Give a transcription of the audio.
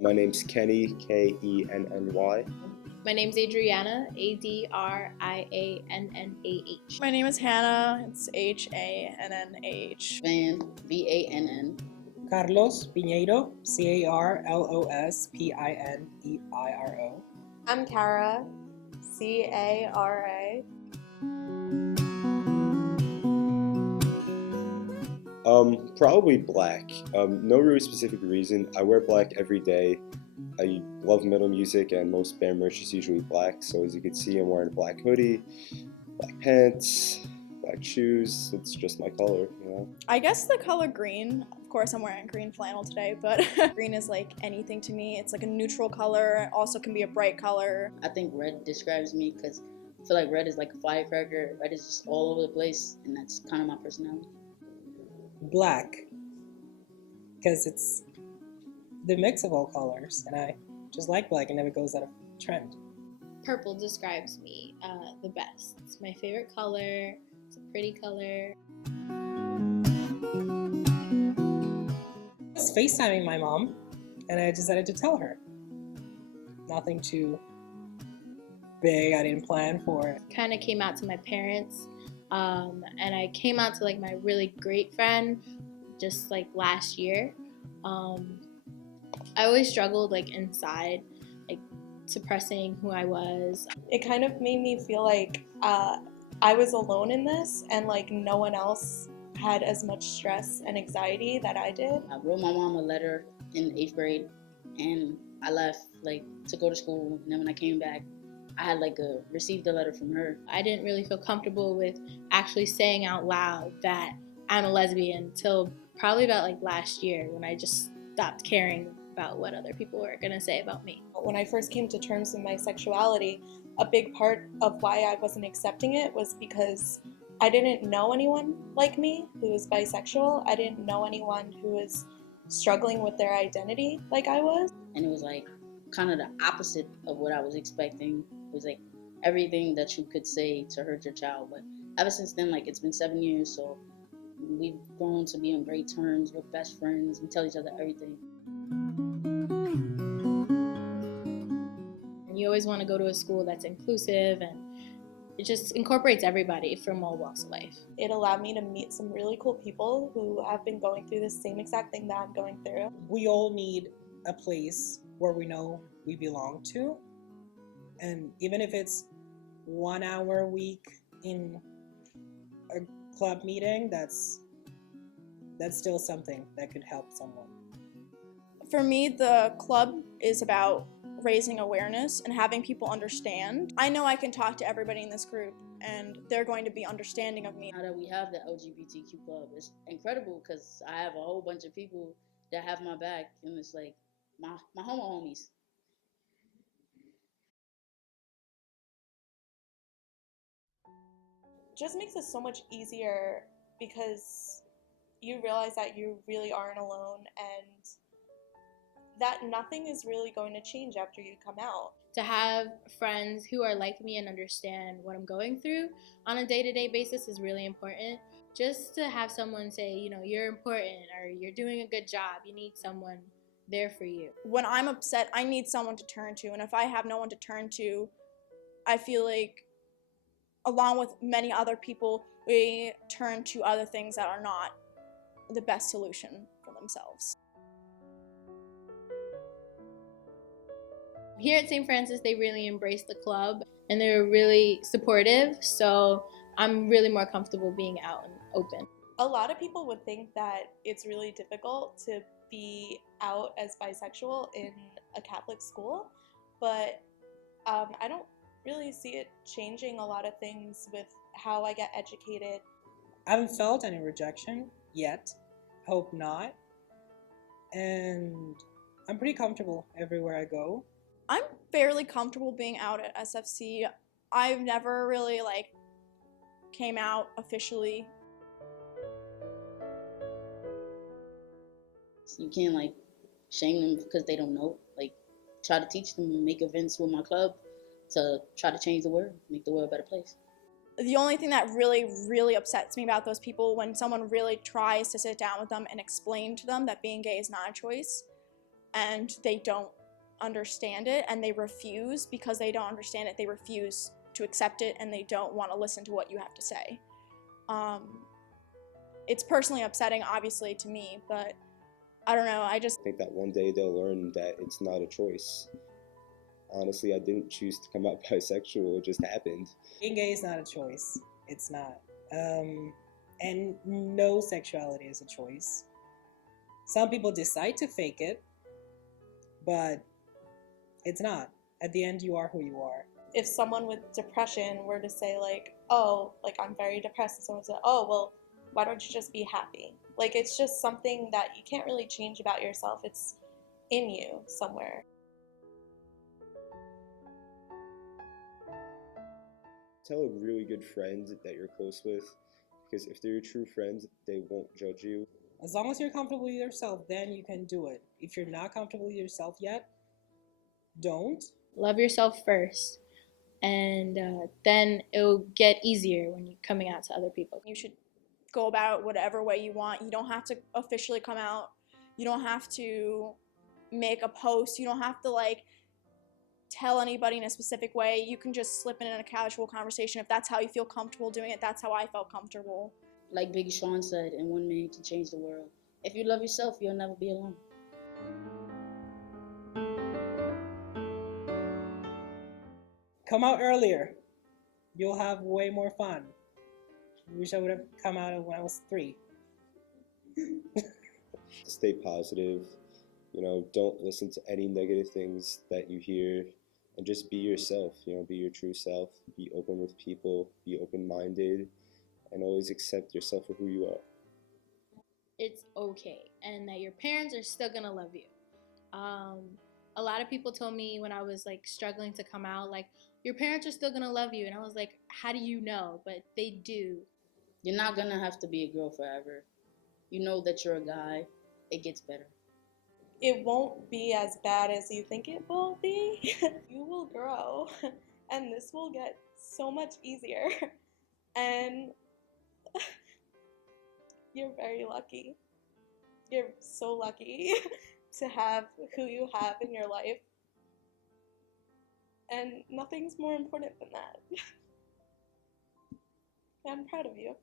My name's Kenny, Kenny. My name's Adriana, Adriannah. My name is Hannah, it's Hannah. Van, Vann. Carlos Piñeiro, Carlospinero. I'm Cara, Cara. Probably black. No really specific reason. I wear black every day. I love metal music, and most band merch is usually black. So as you can see, I'm wearing a black hoodie, black pants, black shoes. It's just my color. I guess the color green, of course I'm wearing green flannel today, but green is like anything to me. It's like a neutral color, it also can be a bright color. I think red describes me because I feel like red is like a firecracker. Red is just all over the place, and that's kind of my personality. Black, because it's the mix of all colors, and I just like black. It never goes out of trend. Purple describes me the best. It's my favorite color. It's a pretty color. I was FaceTiming my mom, and I decided to tell her. Nothing too big. I didn't plan for it. Kind of came out to my parents. And I came out to like my really great friend just like last year. I always struggled like inside, like suppressing who I was. It kind of made me feel like I was alone in this, and like no one else had as much stress and anxiety that I did. I wrote my mom a letter in 8th grade, and I left like to go to school, and then when I came back, I had received a letter from her. I didn't really feel comfortable with actually saying out loud that I'm a lesbian until probably about like last year, when I just stopped caring about what other people were gonna say about me. When I first came to terms with my sexuality, a big part of why I wasn't accepting it was because I didn't know anyone like me who was bisexual. I didn't know anyone who was struggling with their identity like I was. And it was like kind of the opposite of what I was expecting. It was like everything that you could say to hurt your child. But ever since then, like it's been 7 years, so we've grown to be on great terms. We're best friends. We tell each other everything. And you always want to go to a school that's inclusive, and it just incorporates everybody from all walks of life. It allowed me to meet some really cool people who have been going through the same exact thing that I'm going through. We all need a place where we know we belong to. And even if it's 1 hour a week in a club meeting, that's still something that could help someone. For me, the club is about raising awareness and having people understand. I know I can talk to everybody in this group, and they're going to be understanding of me. Now that we have the LGBTQ club, it's incredible because I have a whole bunch of people that have my back, and it's like my homo homies. Just makes it so much easier because you realize that you really aren't alone, and that nothing is really going to change after you come out. To have friends who are like me and understand what I'm going through on a day-to-day basis is really important. Just to have someone say, you're important, or you're doing a good job, you need someone there for you. When I'm upset, I need someone to turn to, and if I have no one to turn to, I feel like, along with many other people, we turn to other things that are not the best solution for themselves. Here at St. Francis, they really embrace the club, and they're really supportive, so I'm really more comfortable being out and open. A lot of people would think that it's really difficult to be out as bisexual in a Catholic school, but I don't really see it changing a lot of things with how I get educated. I haven't felt any rejection yet. Hope not. And I'm pretty comfortable everywhere I go. I'm fairly comfortable being out at SFC. I've never really came out officially. You can't shame them because they don't know. Try to teach them and make events with my club to try to change the world, make the world a better place. The only thing that really, really upsets me about those people, when someone really tries to sit down with them and explain to them that being gay is not a choice, and they don't understand it, and they refuse because they don't understand it. They refuse to accept it, and they don't want to listen to what you have to say. It's personally upsetting, obviously, to me, but I don't know. I Being gay is not a choice. It's not. And no sexuality is a choice. Some people decide to fake it, but it's not. At the end, you are who you are. If someone with depression were to say like, oh, like I'm very depressed, and someone said, oh, well, why don't you just be happy? Like, it's just something that you can't really change about yourself. It's in you somewhere. Tell a really good friend that you're close with, because if they're your true friends, they won't judge you. As long as you're comfortable with yourself, then you can do it. If you're not comfortable with yourself yet, don't. Love yourself first, and then it'll get easier when you're coming out to other people. You should go about it whatever way you want. You don't have to officially come out. You don't have to make a post. You don't have to like tell anybody in a specific way. You can just slip in a casual conversation. If that's how you feel comfortable doing it, that's how I felt comfortable. Like Big Sean said, in 1 minute to change the world. If you love yourself, you'll never be alone. Come out earlier. You'll have way more fun. Wish I would have come out when I was 3. Stay positive. Don't listen to any negative things that you hear, and just be yourself. Be your true self. Be open with people. Be open-minded, and always accept yourself for who you are. It's okay, and that your parents are still gonna love you. A lot of people told me when I was like struggling to come out, like, your parents are still gonna love you, and I was like, how do you know? But they do. You're not gonna have to be a girl forever. You know that you're a guy. It gets better. It won't be as bad as you think it will be. You will grow, and this will get so much easier. And you're very lucky. You're so lucky to have who you have in your life. And nothing's more important than that. I'm proud of you.